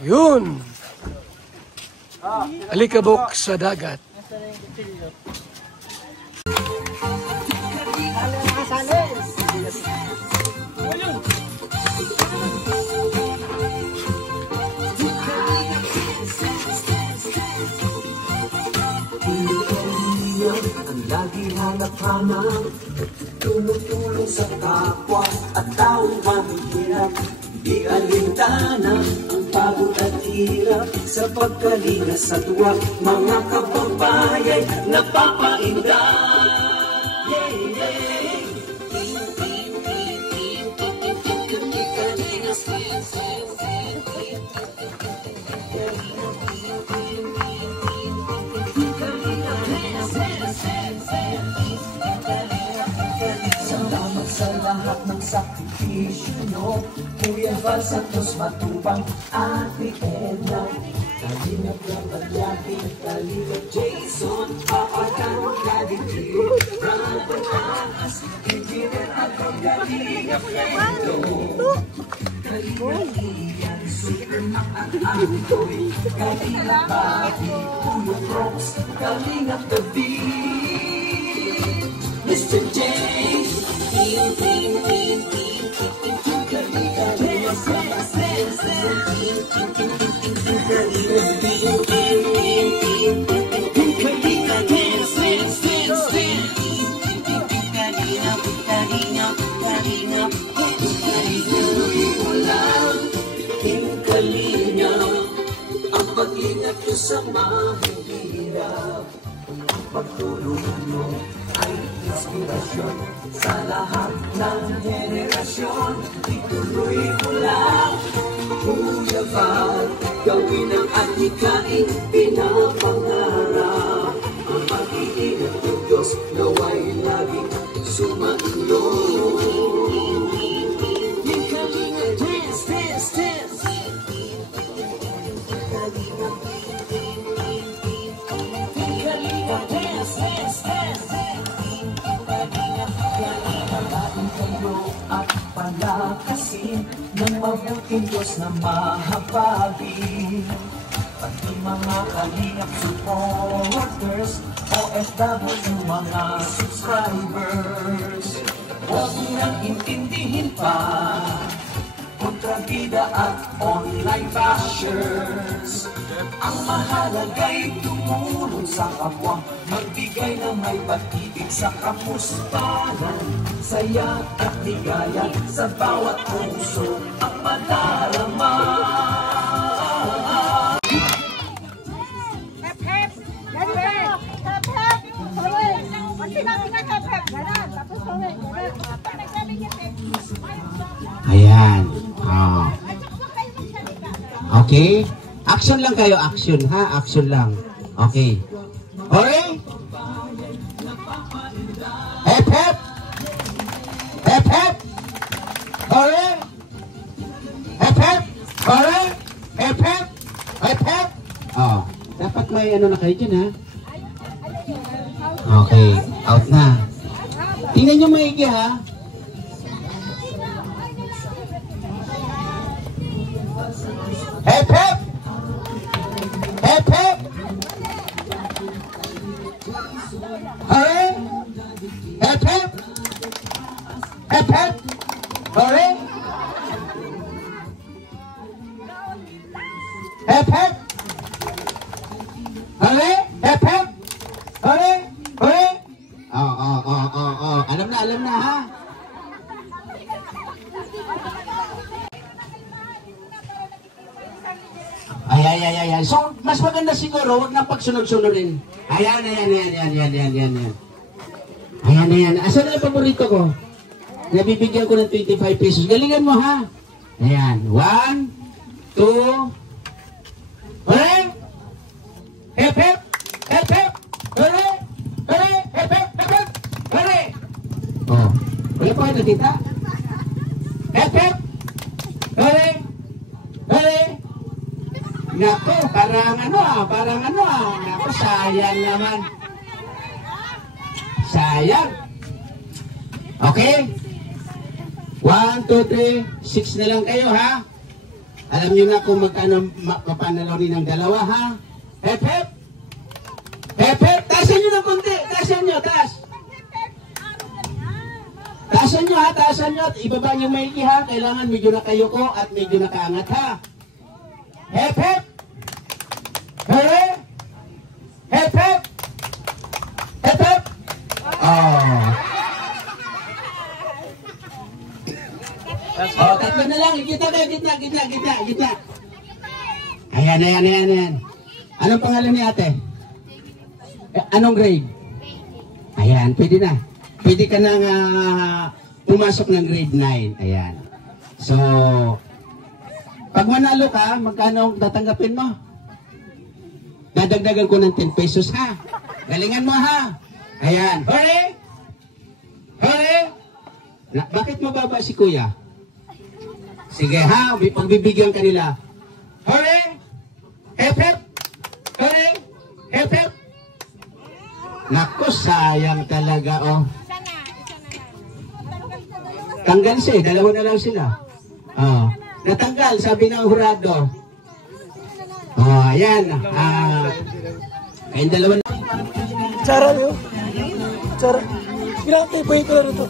Yun. Alikabok sa dagat. Ang lagi hanap-hanap, tumutulong sa kapwa at taong mahihirap. Di alintana ang pagod at hirap sa pagkalinga sa tuwa. Mga kababayay napapainda. Salamat sa lahat ng sakripisyo nyo, Kuya Val Santos Matubang, Ate Edna, Kalingap Rapalyaki, Kalingap Jason, Papa Carol, Kalingap Brandon Ahas, Engineer Ako, Kalingap Lendo, Kalingap Ian, Superman at Antoy, Kalingap Bobby, Kuya Rox, Kalingap David, Mr. James, ang pag-ingat ko sa mahihirap, ang pagtulungan mo ay inspirasyon sa lahat ng henerasyon. Ituloy mo lang, Kuya Val, gawin ang atikain pinapangarap. Ang pag-iingat ng Diyos nawa'y laging sumainyo. Yung kalinga dance, dance, dance. Kalinga dance, dance, dance. Pagkain kayo at palakasin ng mabuting Diyos na mahabagin. Pati mga kalingap supporters, OFW mga subscribers, huwag nang intindihin pa kontrabida at online bashers. Ang mahalaga'y tumulong sa kapwa, magbigay ng may pag-ibig sa kapustanan, saya at ligaya sa bawat puso ang madarama. Hep-hep! Hep-hep! Hep-hep! Sorry! Pag sinabi ng hep-hep, gano'n. Tapos sorry, gano'n. Pag nagsabi niya hep, ayan. Oh. Okay? Action lang kayo, action ha, action lang. Okay. Okay? Hep hep! Hep hep! Okay? Hep hep! Okay? Hep hep! Hep hep! Oh, dapat may ano na kayo dyan ha. Okay, out na. Tingnan nyo maigi ha. Hep hep! Hep hep! Hooray! Hep hep! Hep hep! Hooray! Hep hep! Hooray! Hep hep! Hooray! Hooray! Oh. Alam na ha? Ayan. So, mas maganda siguro, wag na pagsunod-sunodin. Ayan. Ayan. Asan na yung paborito ko? Nabibigyan ko ng 25 pesos. Galingan mo, ha? Ayan. 1, 2, hooray! Hep, hep! Hep, hep! Hooray! Hooray! Hep, hep! Hep, hep! Hooray! Oh, wala pa kayo nakita? Hep, hep! Hooray! Hooray! Naku, parang ano. Naku, sayang naman. Sayang. Okay? 1, 2, 3, 6 na lang kayo, ha? Alam niyo na kung magkano mapanalorin ng dalawa, ha? Hep, hep! Hep, hep! Taasan niyo ng konti! Taasan niyo, taas! Taasan niyo, ha? Taasan niyo. Ibaba niyo maigi, ha? Kailangan medyo nakayuko at medyo nakaangat, ha? Hep, hep! Hore! Hep, hep! Hep, hep! Oh. Oh, tatlo na lang. Kita kayo, gitna. Ayan. Anong pangalan ni ate? Anong grade? Ayan, pwede na. Pwede ka nang pumasok ng grade 9. Ayan. So, pag manalo ka, magkano tatanggapin mo? Dadagdagan ko ng 10 pesos, ha? Galingan mo, ha? Ayan. Hore! Hore! Bakit mababa si kuya? Sige, ha? Pagbibigyan kanila. Hore! Hep, hep! Hore! Hep, hep! Naku, sayang talaga, oh. Tanggal siya, dalawa na lang sila. Oh. Natanggal, sabi ng hurado. Oh, ayan. Kayong dalawa na. Cara yun. Cara. Grabe, pwede ko na rito.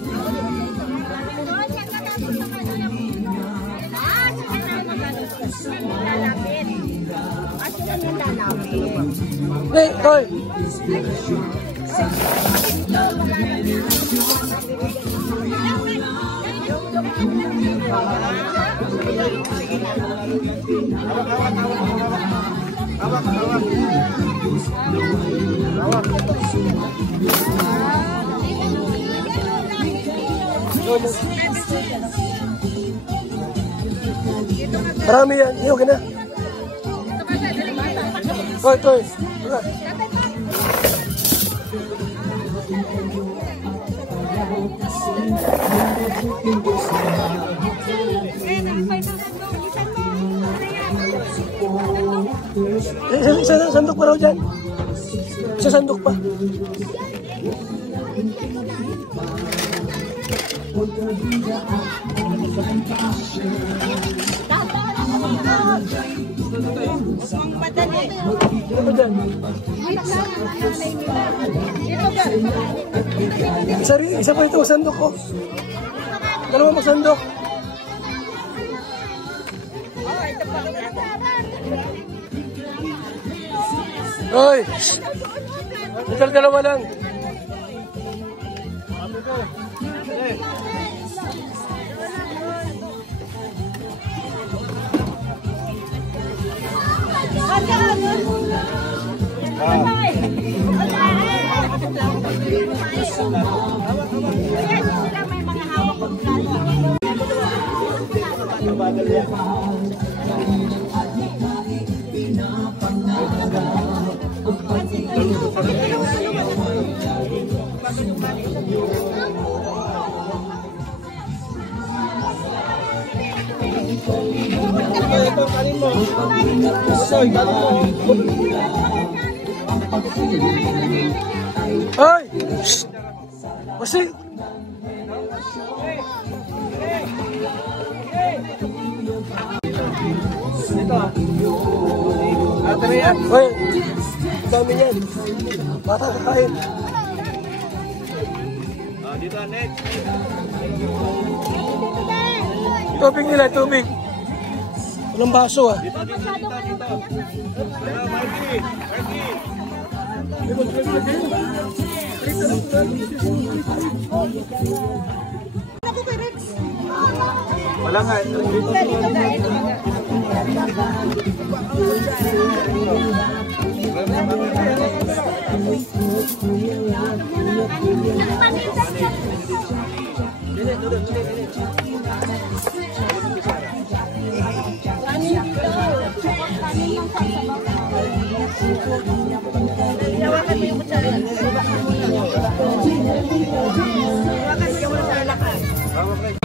Hey, hoy! Marami yan. Okay na. Hoy, hoy. Isa sandok pa raw dyan. Isa sandok pa. Isa pa ito, sandok ko. Dalawa magsandok. Hoy! Dalawa lang. Hoy! Masih! Hoy! Dami yan. Bata kakain. Dito, next. Tubig nila, tubig. Walang baso, ah. Dito. Marky. Wala nga.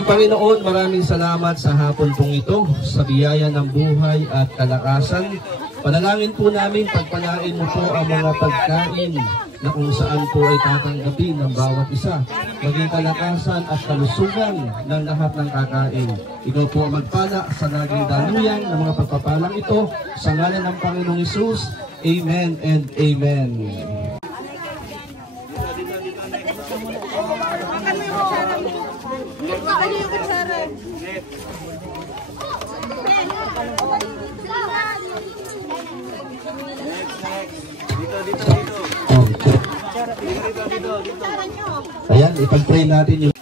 Panginoon, maraming salamat sa hapon pong ito, sa biyaya ng buhay at kalakasan. Panalangin po namin, pagpalain mo po ang mga pagkain na kung saan po ay tatanggapin ng bawat isa, maging kalakasan at kalusugan ng lahat ng kakain. Ikaw po ang magpala sa naging daluyan ng mga pagpapalang ito sa ngalan ng Panginoong Hesus. Amen and amen. Ayan, ipag-pray natin yung...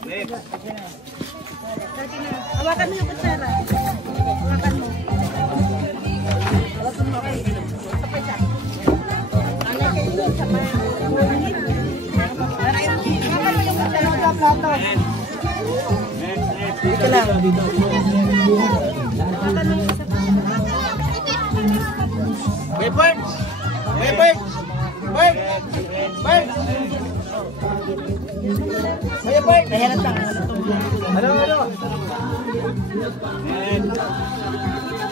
Hawakan mo yung kutsara. Hawakan mo. Hawakan mo. Sabay siya. Ano kayo doon sa mga... Hawakan mo yung kutsara sa plato. Dito lang. Hawakan mo yung kutsara. Hey, Bert! Hey, Bert! Bert! Bert! Hey, Bert! Ayan lang. Ano?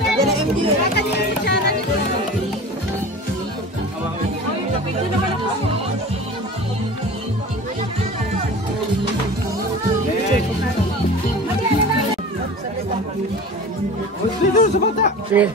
Yan ang MD. Hawakan mo yung kutsara dito. Kapito naman ako. Dito sa bata! Sige.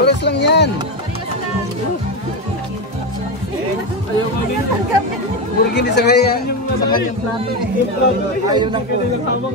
Tulis lang yan! Murgin sa kanyang plato eh. Ayaw na po. Ano?